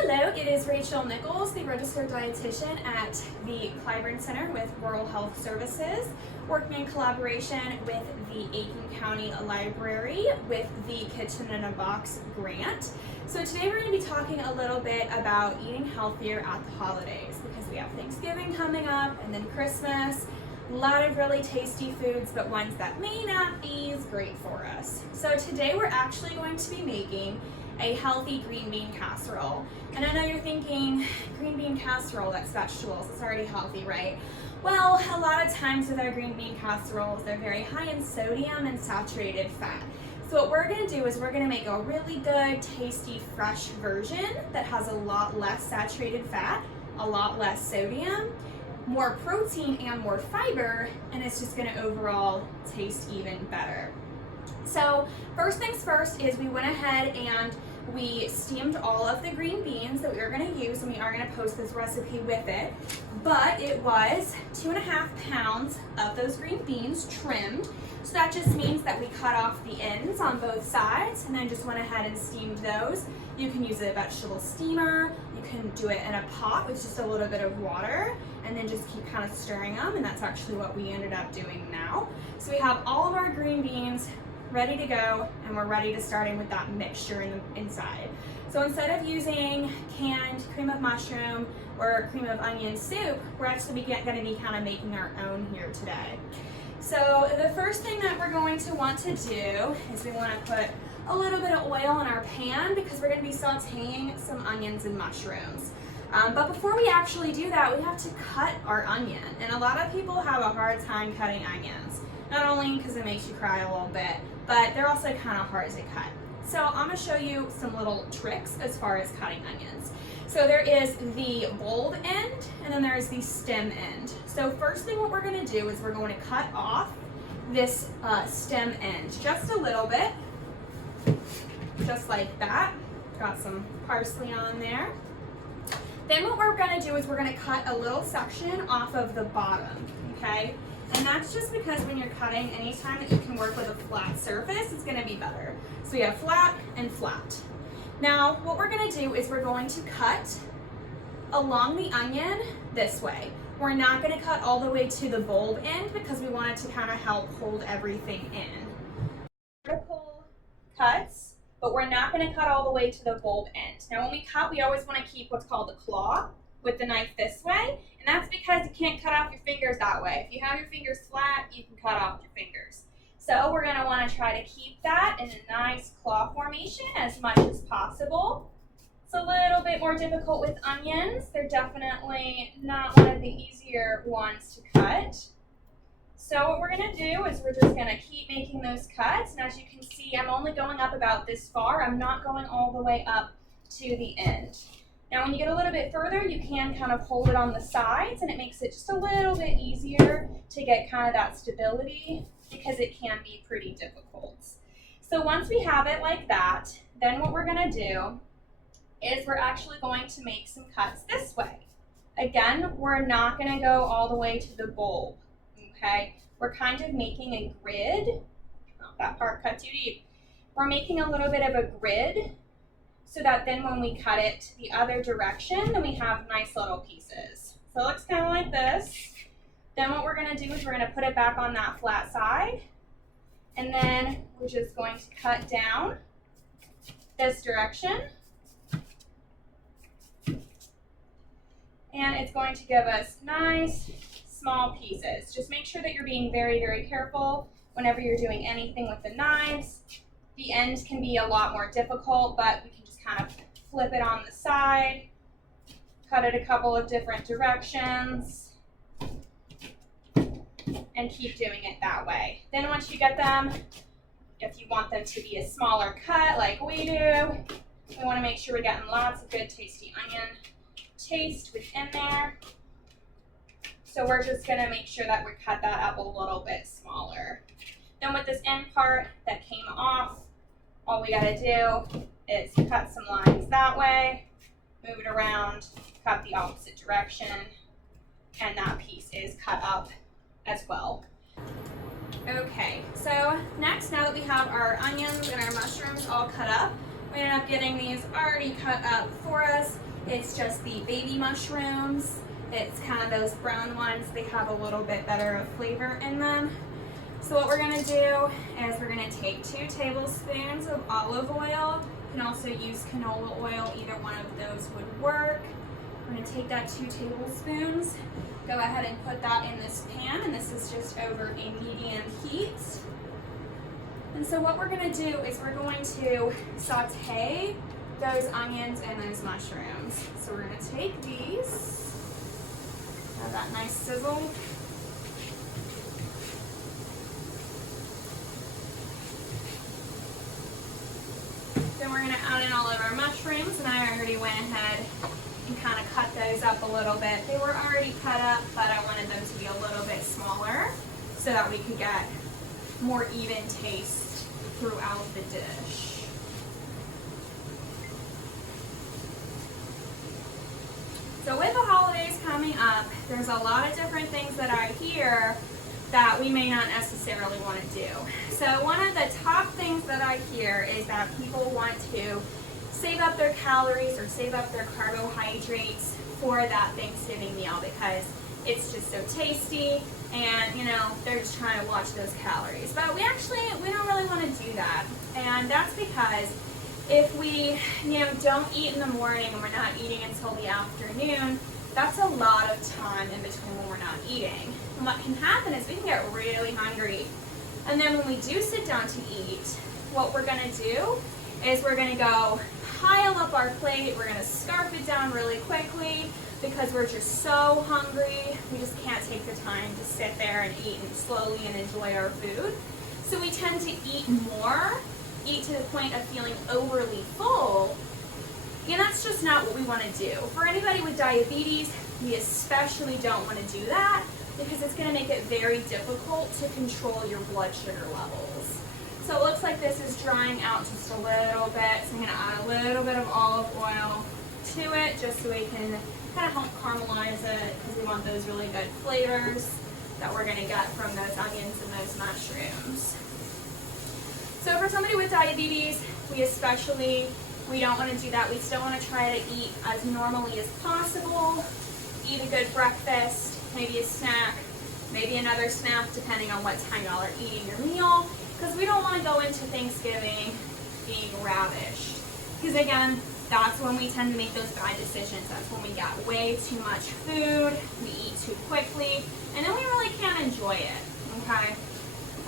Hello, it is Rachel Nichols, the registered dietitian at the Clyburn Center with Rural Health Services, working in collaboration with the Aiken County Library with the Kitchen in a Box grant. So today we're going to be talking a little bit about eating healthier at the holidays because we have Thanksgiving coming up and then Christmas. A lot of really tasty foods, but ones that may not be as great for us. So today we're actually going to be making a healthy green bean casserole. And I know you're thinking, green bean casserole, that's vegetables, it's already healthy, right? Well, a lot of times with our green bean casseroles, they're very high in sodium and saturated fat. So what we're gonna do is we're gonna make a really good, tasty, fresh version that has a lot less saturated fat, a lot less sodium, more protein and more fiber, and it's just gonna overall taste even better. So first things first is we went ahead and we steamed all of the green beans that we were going to use, and we are going to post this recipe with it. But it was 2.5 pounds of those green beans trimmed. So that just means that we cut off the ends on both sides and then just went ahead and steamed those. You can use a vegetable steamer, you can do it in a pot with just a little bit of water and then just keep kind of stirring them, and that's actually what we ended up doing now. So we have all of our green beans ready to go, and we're ready to start in with that mixture inside. So instead of using canned cream of mushroom or cream of onion soup, we're actually going to be kind of making our own here today. So the first thing that we're going to want to do is we want to put a little bit of oil in our pan because we're going to be sauteing some onions and mushrooms. But before we actually do that, we have to cut our onion, and a lot of people have a hard time cutting onions. Not only because it makes you cry a little bit, but they're also kind of hard to cut. So I'm going to show you some little tricks as far as cutting onions. So there is the bulb end, and then there is the stem end. So first thing what we're going to do is we're going to cut off this stem end just a little bit, just like that. Got some parsley on there. Then what we're going to do is we're going to cut a little section off of the bottom, okay? And that's just because when you're cutting, anytime that you can work with a flat surface, it's going to be better. So we have flat and flat. Now, what we're going to do is we're going to cut along the onion this way. We're not going to cut all the way to the bulb end because we want it to kind of help hold everything in. Vertical cuts, but we're not going to cut all the way to the bulb end. Now, when we cut, we always want to keep what's called a claw with the knife this way, and that's because you can't cut off your fingers that way. If you have your fingers flat, you can cut off your fingers. So we're going to want to try to keep that in a nice claw formation as much as possible. It's a little bit more difficult with onions. They're definitely not one of the easier ones to cut. So what we're going to do is we're just going to keep making those cuts, and as you can see, I'm only going up about this far. I'm not going all the way up to the end. Now when you get a little bit further, you can kind of hold it on the sides, and it makes it just a little bit easier to get kind of that stability because it can be pretty difficult. So once we have it like that, then what we're going to do is we're actually going to make some cuts this way. Again, we're not going to go all the way to the bulb, okay? We're kind of making a grid. Oh, that part cut too deep. We're making a little bit of a grid so that then when we cut it the other direction, then we have nice little pieces. So it looks kind of like this. Then what we're going to do is we're going to put it back on that flat side, and then we're just going to cut down this direction. And it's going to give us nice small pieces. Just make sure that you're being very, very careful whenever you're doing anything with the knives. The ends can be a lot more difficult, but we can just kind of flip it on the side, cut it a couple of different directions, and keep doing it that way. Then once you get them, if you want them to be a smaller cut like we do, we want to make sure we're getting lots of good tasty onion taste within there. So we're just going to make sure that we cut that up a little bit smaller. Then with this end part that came off, all we got to do is cut some lines that way, move it around, cut the opposite direction, and that piece is cut up as well. Okay, so next, now that we have our onions and our mushrooms all cut up, we ended up getting these already cut up for us. It's just the baby mushrooms. It's kind of those brown ones. They have a little bit better of flavor in them. So what we're gonna do is we're gonna take 2 tablespoons of olive oil. You can also use canola oil, either one of those would work. We're gonna take that 2 tablespoons, go ahead and put that in this pan, and this is just over a medium heat. And so what we're gonna do is we're going to saute those onions and those mushrooms. So we're gonna take these, have that nice sizzle. Then we're gonna add in all of our mushrooms, and I already went ahead and kind of cut those up a little bit. They were already cut up, but I wanted them to be a little bit smaller so that we could get more even taste throughout the dish. So with the holidays coming up, there's a lot of different things that I hear that we may not necessarily want to do. So one of the top things that I hear is that people want to save up their calories or save up their carbohydrates for that Thanksgiving meal because it's just so tasty and they're just trying to watch those calories. But we don't really want to do that. And that's because if we don't eat in the morning and we're not eating until the afternoon, that's a lot of time in between when we're not eating. And what can happen is we can get really hungry. And then when we do sit down to eat, what we're gonna do is we're gonna go pile up our plate, we're gonna scarf it down really quickly because we're just so hungry. We just can't take the time to sit there and eat and slowly and enjoy our food. So we tend to eat more, eat to the point of feeling overly full, and that's just not what we want to do. For anybody with diabetes, we especially don't want to do that because it's going to make it very difficult to control your blood sugar levels. So it looks like this is drying out just a little bit, so I'm going to add a little bit of olive oil to it just so we can kind of help caramelize it because we want those really good flavors that we're going to get from those onions and those mushrooms. So for somebody with diabetes, we don't want to do that. We still want to try to eat as normally as possible, eat a good breakfast, maybe a snack, maybe another snack depending on what time y'all are eating your meal, because we don't want to go into Thanksgiving being ravished. Because again, that's when we tend to make those bad decisions. That's when we get way too much food, we eat too quickly, and then we really can't enjoy it, okay?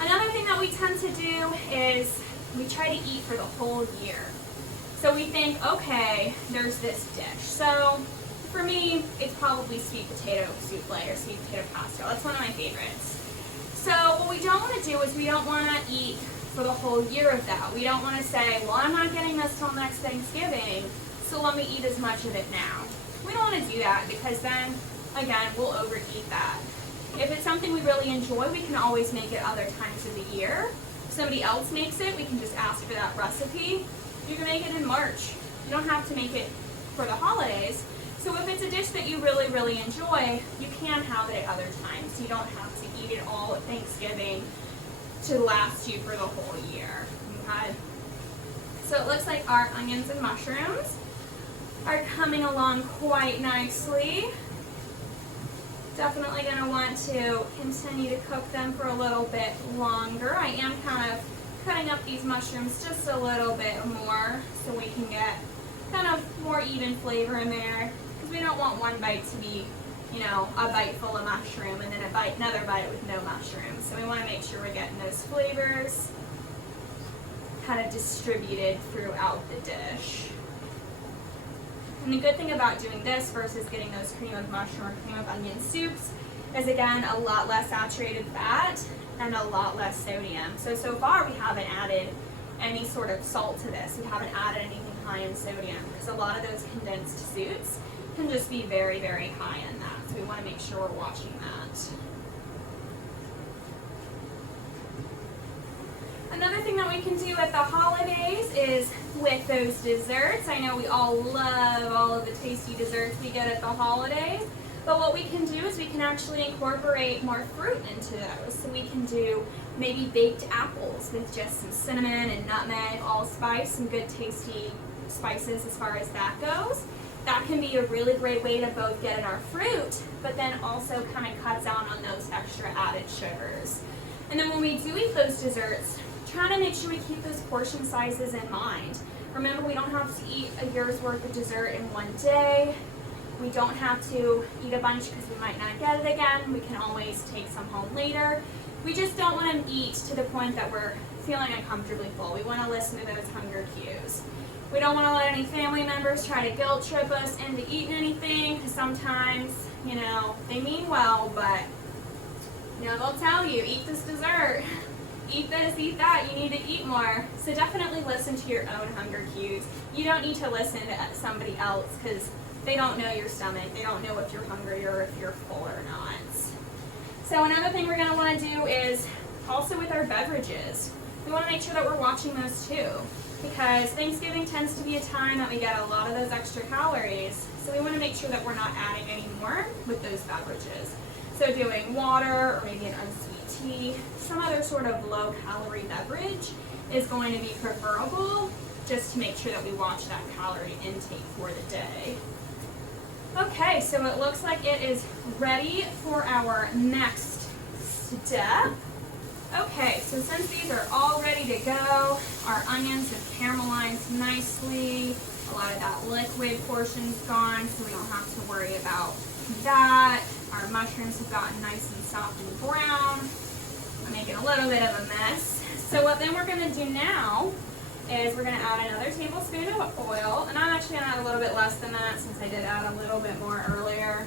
Another thing that we tend to do is we try to eat for the whole year. So we think, okay, there's this dish. So for me, it's probably sweet potato souffle or sweet potato pasta. That's one of my favorites. So what we don't want to do is we don't want to eat for the whole year of that. We don't want to say, well, I'm not getting this till next Thanksgiving, so let me eat as much of it now. We don't want to do that because then, again, we'll overeat that. If it's something we really enjoy, we can always make it other times of the year. If somebody else makes it, we can just ask for that recipe. You can make it in March. You don't have to make it for the holidays. So if it's a dish that you really, really enjoy, you can have it at other times. You don't have to eat it all at Thanksgiving to last you for the whole year. Okay? So it looks like our onions and mushrooms are coming along quite nicely. Definitely going to want to continue to cook them for a little bit longer. I am kind of cutting up these mushrooms just a little bit more so we can get kind of more even flavor in there, because we don't want one bite to be, a bite full of mushroom and then another bite with no mushrooms. So we want to make sure we're getting those flavors kind of distributed throughout the dish. And the good thing about doing this versus getting those cream of mushroom or cream of onion soups is, again, a lot less saturated fat and a lot less sodium. So far we haven't added any sort of salt to this. We haven't added anything high in sodium because a lot of those condensed soups can just be very, very high in that. So we want to make sure we're watching that. Another thing that we can do at the holidays is with those desserts. I know we all love all of the tasty desserts we get at the holidays, But what we can do is we can actually incorporate more fruit into those. So we can do maybe baked apples with just some cinnamon and nutmeg, allspice, some good tasty spices as far as that goes. That can be a really great way to both get in our fruit, but then also kind of cut down on those extra added sugars. And then when we do eat those desserts, try to make sure we keep those portion sizes in mind. Remember, we don't have to eat a year's worth of dessert in one day. We don't have to eat a bunch because we might not get it again. We can always take some home later. We just don't want to eat to the point that we're feeling uncomfortably full. We want to listen to those hunger cues. We don't want to let any family members try to guilt trip us into eating anything, because sometimes, they mean well, but, they'll tell you, eat this dessert, eat this, eat that, you need to eat more. So definitely listen to your own hunger cues. You don't need to listen to somebody else, because they don't know your stomach. They don't know if you're hungry or if you're full or not. So another thing we're going to want to do is also with our beverages. We want to make sure that we're watching those too, because Thanksgiving tends to be a time that we get a lot of those extra calories. So we want to make sure that we're not adding any more with those beverages. So doing water or maybe an unsweet tea, some other sort of low calorie beverage is going to be preferable, just to make sure that we watch that calorie intake for the day. Okay, so it looks like it is ready for our next step. Okay, so since these are all ready to go, our onions have caramelized nicely, a lot of that liquid portion's gone, so we don't have to worry about that. Our mushrooms have gotten nice and soft and brown. I'm making a little bit of a mess. So what then we're going to do now is we're going to add another tablespoon of oil, and I'm actually going to add a little bit less than that since I did add a little bit more earlier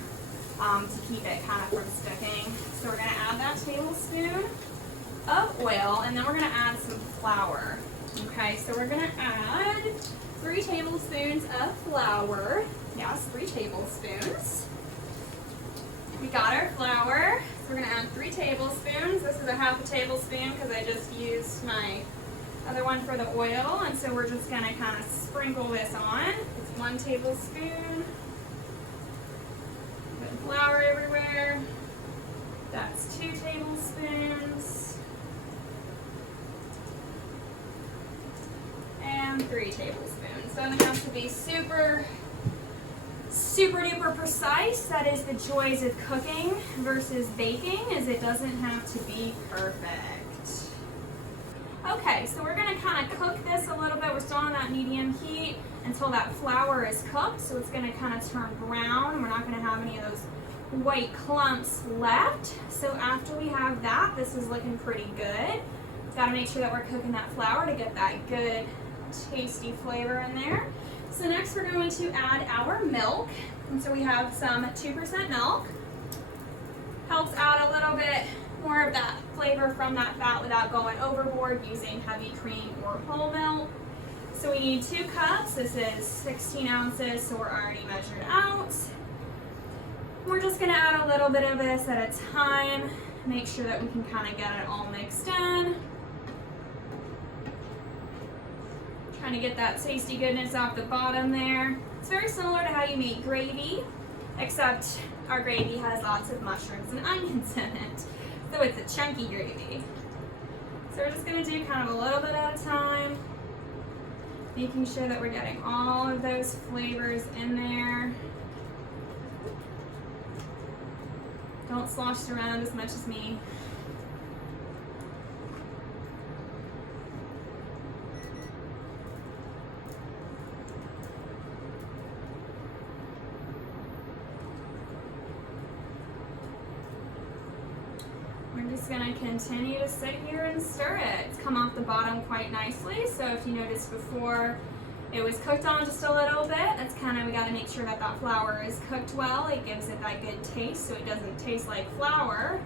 to keep it kind of from sticking. So we're going to add that tablespoon of oil, and then we're going to add some flour. Okay, so we're going to add 3 tablespoons of flour. Yes, 3 tablespoons. We got our flour. So we're going to add 3 tablespoons. This is a half a tablespoon because I just used my other one for the oil, and so we're just going to kind of sprinkle this on. It's 1 tablespoon. Put flour everywhere. That's 2 tablespoons. And 3 tablespoons. Doesn't have to be super duper precise. That is the joys of cooking versus baking, is it doesn't have to be perfect. Okay, so we're going to kind of cook this a little bit. We're still on that medium heat until that flour is cooked. So it's going to kind of turn brown. We're not going to have any of those white clumps left. So after we have that, this is looking pretty good. Got to make sure that we're cooking that flour to get that good, tasty flavor in there. So next we're going to add our milk. And so we have some 2% milk. Helps add a little bit more of that flavor from that fat without going overboard using heavy cream or whole milk. So we need 2 cups. This is 16 ounces, so we're already measured out. We're just going to add a little bit of this at a time. Make sure that we can kind of get it all mixed in. Trying to get that tasty goodness off the bottom there. It's very similar to how you make gravy, except our gravy has lots of mushrooms and onions in it. So it's a chunky gravy. So we're just going to do kind of a little bit at a time, making sure that we're getting all of those flavors in there. Don't slosh it around as much as me. We're just going to continue to sit here and stir it. It's come off the bottom quite nicely, so if you noticed before it was cooked on just a little bit, that's kind of, we got to make sure that that flour is cooked well. It gives it that good taste so it doesn't taste like flour.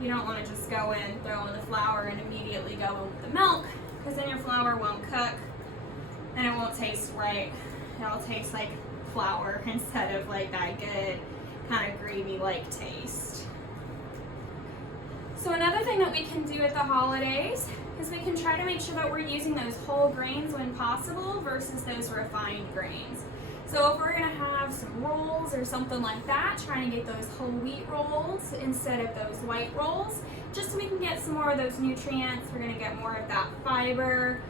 You don't want to just go in, throw in the flour and immediately go in with the milk, because then your flour won't cook and it won't taste right. It'll taste like flour instead of like that good kind of gravy-like taste. So another thing that we can do at the holidays is we can try to make sure that we're using those whole grains when possible versus those refined grains. So if we're gonna have some rolls or something like that, trying to get those whole wheat rolls instead of those white rolls, just so we can get some more of those nutrients. We're gonna get more of that fiber,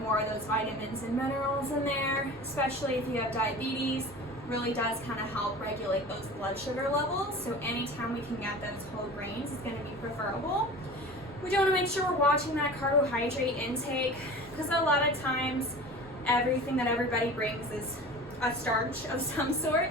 more of those vitamins and minerals in there, especially if you have diabetes. Really does kind of help regulate those blood sugar levels. So anytime we can get those whole grains is gonna be preferable. We do want to make sure we're watching that carbohydrate intake, because a lot of times everything that everybody brings is a starch of some sort,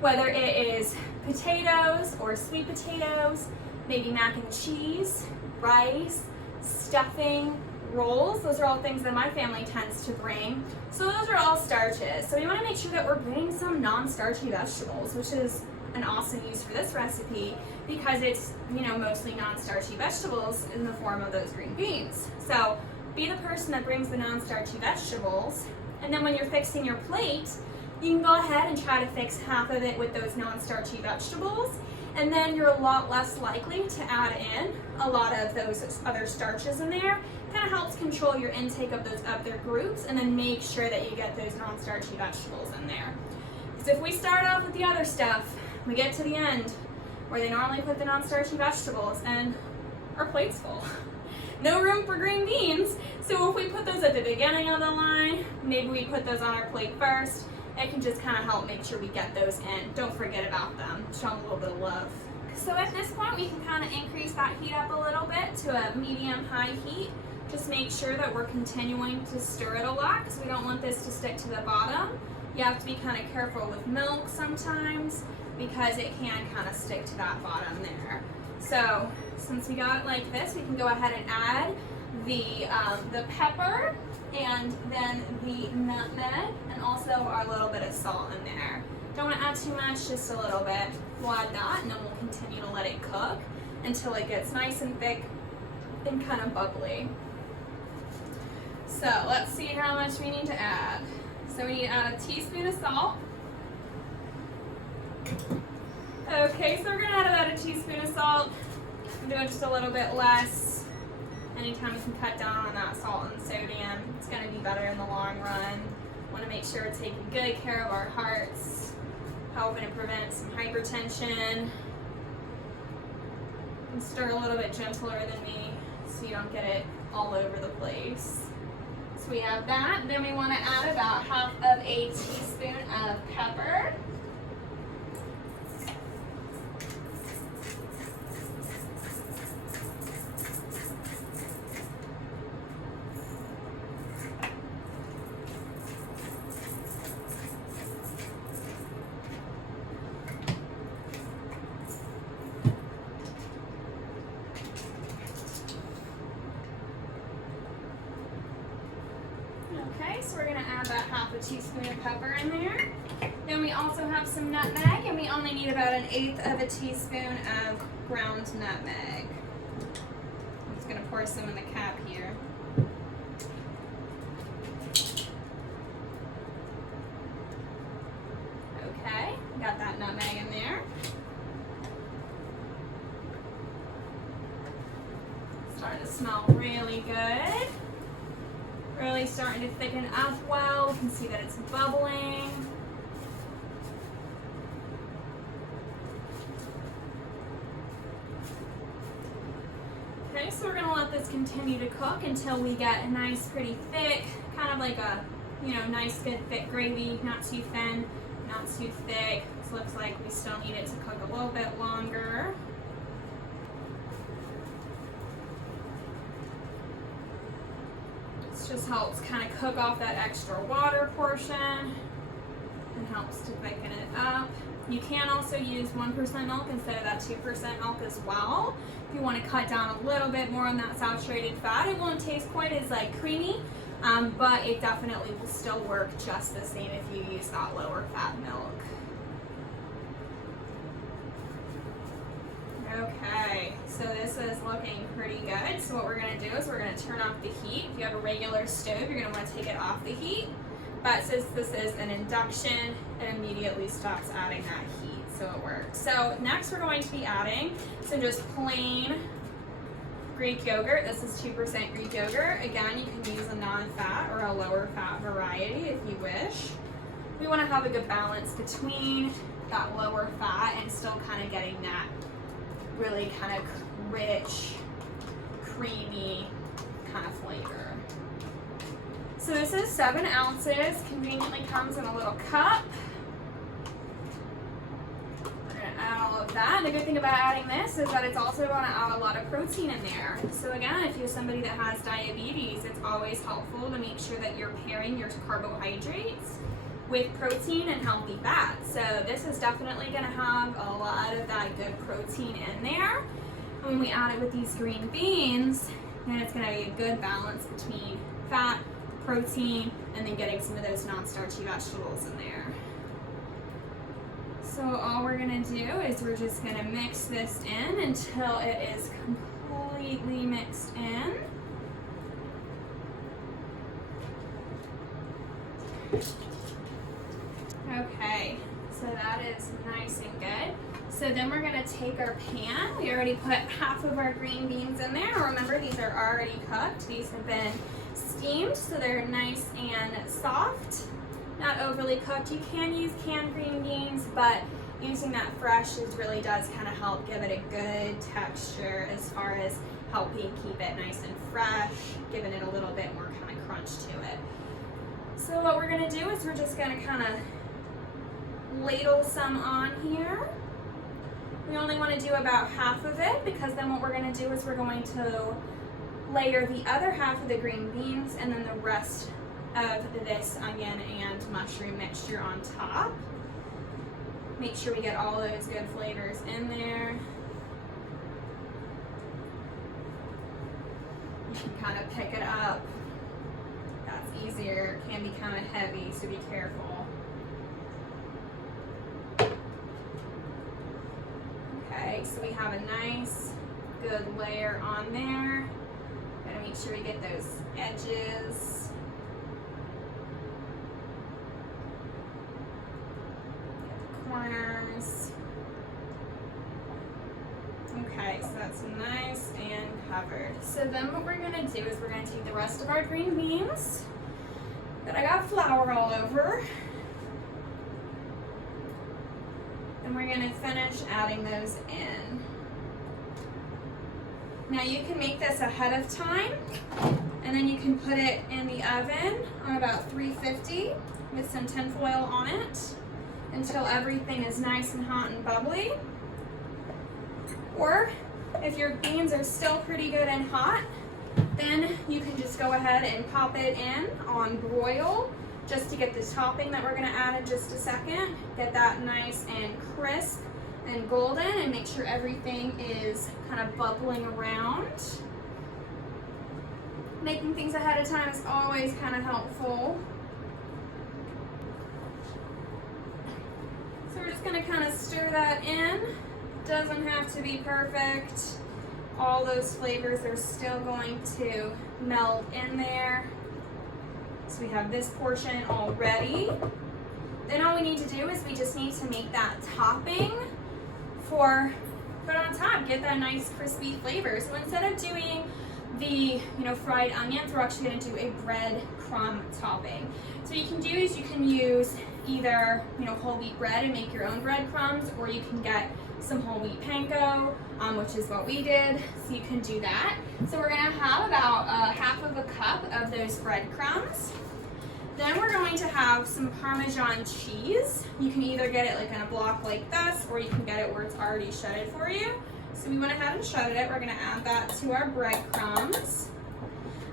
whether it is potatoes or sweet potatoes, maybe mac and cheese, rice, stuffing, rolls. Those are all things that my family tends to bring. So those are all starches. So we want to make sure that we're bringing some non-starchy vegetables, which is an awesome use for this recipe because it's, mostly non-starchy vegetables in the form of those green beans. So be the person that brings the non-starchy vegetables, and then when you're fixing your plate, you can go ahead and try to fix half of it with those non-starchy vegetables, and then you're a lot less likely to add in a lot of those other starches in there. Kind of helps control your intake of those other groups, and then make sure that you get those non-starchy vegetables in there. Because if we start off with the other stuff, we get to the end where they normally put the non-starchy vegetables and our plate's full. No room for green beans. So if we put those at the beginning of the line, maybe we put those on our plate first, it can just kind of help make sure we get those in. Don't forget about them. Show them a little bit of love. So at this point, we can kind of increase that heat up a little bit to a medium-high heat. Just make sure that we're continuing to stir it a lot because we don't want this to stick to the bottom. You have to be kind of careful with milk sometimes because it can kind of stick to that bottom there. So since we got it like this, we can go ahead and add the pepper and then the nutmeg and also our little bit of salt in there. Don't want to add too much, just a little bit. We'll add that and then we'll continue to let it cook until it gets nice and thick and kind of bubbly. So let's see how much we need to add. So we need to add a teaspoon of salt. Okay, so we're gonna add about a teaspoon of salt. I'm doing just a little bit less. Anytime we can cut down on that salt and sodium, it's gonna be better in the long run. Wanna make sure we're taking good care of our hearts, helping to prevent some hypertension. And stir a little bit gentler than me so you don't get it all over the place. So we have that. Then we want to add about half of a teaspoon of pepper. Okay, so we're going to add about half a teaspoon of pepper in there. Then we also have some nutmeg, and we only need about 1/8 of a teaspoon of ground nutmeg. I'm just going to pour some in the cap here. Okay, got that nutmeg in there. Starting to smell really good. Really starting to thicken up well. You can see that it's bubbling. Okay, so we're gonna let this continue to cook until we get a nice, pretty thick, kind of like a, nice, good, thick gravy. Not too thin, not too thick. This looks like we still need it to cook a little bit longer. Just helps kind of cook off that extra water portion and helps to thicken it up. You can also use 1% milk instead of that 2% milk as well. If you want to cut down a little bit more on that saturated fat, it won't taste quite as creamy, but it definitely will still work just the same if you use that lower fat milk. Okay, so this is looking pretty good. So what we're going to do is we're going to turn off the heat. If you have a regular stove, you're going to want to take it off the heat. But since this is an induction, it immediately stops adding that heat, so it works. So next we're going to be adding some just plain Greek yogurt. This is 2% Greek yogurt. Again, you can use a non-fat or a lower fat variety if you wish. We want to have a good balance between that lower fat and still kind of getting that really kind of rich, creamy kind of flavor. So this is 7 ounces, conveniently comes in a little cup. We're gonna add all of that. And the good thing about adding this is that it's also gonna add a lot of protein in there. So again, if you're somebody that has diabetes, it's always helpful to make sure that you're pairing your carbohydrates with protein and healthy fat. So this is definitely gonna have a lot of that good protein in there. And when we add it with these green beans, then it's gonna be a good balance between fat, protein, and then getting some of those non-starchy vegetables in there. So all we're gonna do is we're just gonna mix this in until it is completely mixed in. Okay, so that is nice and good. So then we're gonna take our pan. We already put half of our green beans in there. Remember, these are already cooked. These have been steamed, so they're nice and soft. Not overly cooked. You can use canned green beans, but using that fresh really does kind of help give it a good texture as far as helping keep it nice and fresh, giving it a little bit more kind of crunch to it. So what we're gonna do is we're just gonna kind of ladle some on here. We only want to do about half of it, because then what we're going to do is we're going to layer the other half of the green beans and then the rest of this onion and mushroom mixture on top. Make sure we get all those good flavors in there. You can kind of pick it up. That's easier. It can be kind of heavy, so be careful. Okay, so we have a nice, good layer on there. Gotta make sure we get those edges. Get the corners. Okay, so that's nice and covered. So then what we're gonna do is we're gonna take the rest of our green beans that I got flour all over, and we're gonna finish adding those in. Now you can make this ahead of time, and then you can put it in the oven on about 350 with some tinfoil on it until everything is nice and hot and bubbly. Or if your beans are still pretty good and hot, then you can just go ahead and pop it in on broil, just to get the topping that we're gonna add in just a second. Get that nice and crisp and golden, and make sure everything is kind of bubbling around. Making things ahead of time is always kind of helpful. So we're just gonna kind of stir that in. Doesn't have to be perfect. All those flavors are still going to meld in there. So we have this portion all ready. Then all we need to do is we just need to make that topping for put on top, get that nice crispy flavor. So instead of doing the fried onions, we're actually going to do a breadcrumb topping. So what you can do is you can use either whole wheat bread and make your own breadcrumbs, or you can get some whole wheat panko, which is what we did. So you can do that. So we're going to have about half of a cup of those breadcrumbs. Then we're going to have some Parmesan cheese. You can either get it like in a block like this, or you can get it where it's already shredded for you. So we went ahead and shredded it. We're going to add that to our breadcrumbs.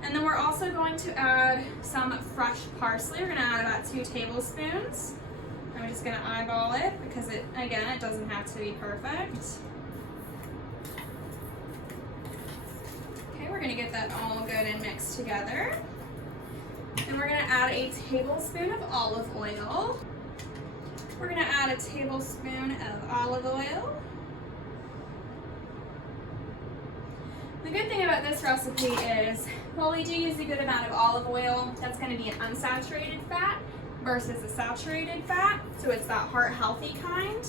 And then we're also going to add some fresh parsley. We're going to add about 2 tablespoons. I'm just going to eyeball it because it doesn't have to be perfect. Okay, we're going to get that all good and mixed together. And we're going to add a tablespoon of olive oil. We're going to add a tablespoon of olive oil. The good thing about this recipe is, while we do use a good amount of olive oil, that's going to be an unsaturated fat versus a saturated fat, so it's that heart-healthy kind.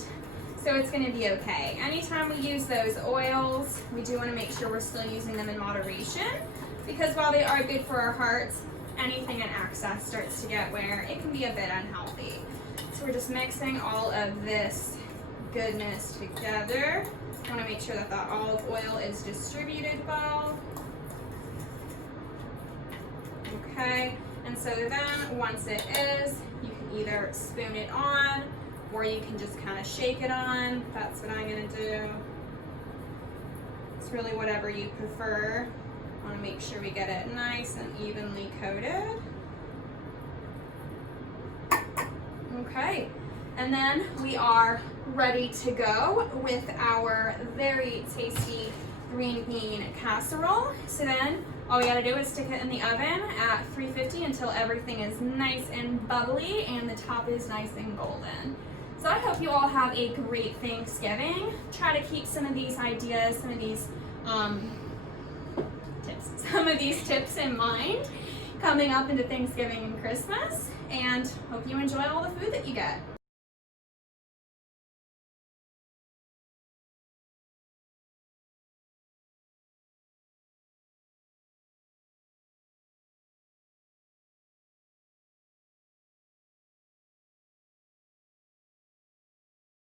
So it's going to be okay. Anytime we use those oils, we do want to make sure we're still using them in moderation, because while they are good for our hearts, anything in excess starts to get where it can be a bit unhealthy. So we're just mixing all of this goodness together. I want to make sure that the olive oil is distributed well. Okay, and so then once it is, you can either spoon it on or you can just kind of shake it on. That's what I'm going to do. It's really whatever you prefer. I want to make sure we get it nice and evenly coated. Okay, and then we are ready to go with our very tasty green bean casserole. So then all we gotta do is stick it in the oven at 350 until everything is nice and bubbly and the top is nice and golden. So I hope you all have a great Thanksgiving. Try to keep some of these ideas, some of these tips in mind coming up into Thanksgiving and Christmas, and hope you enjoy all the food that you get.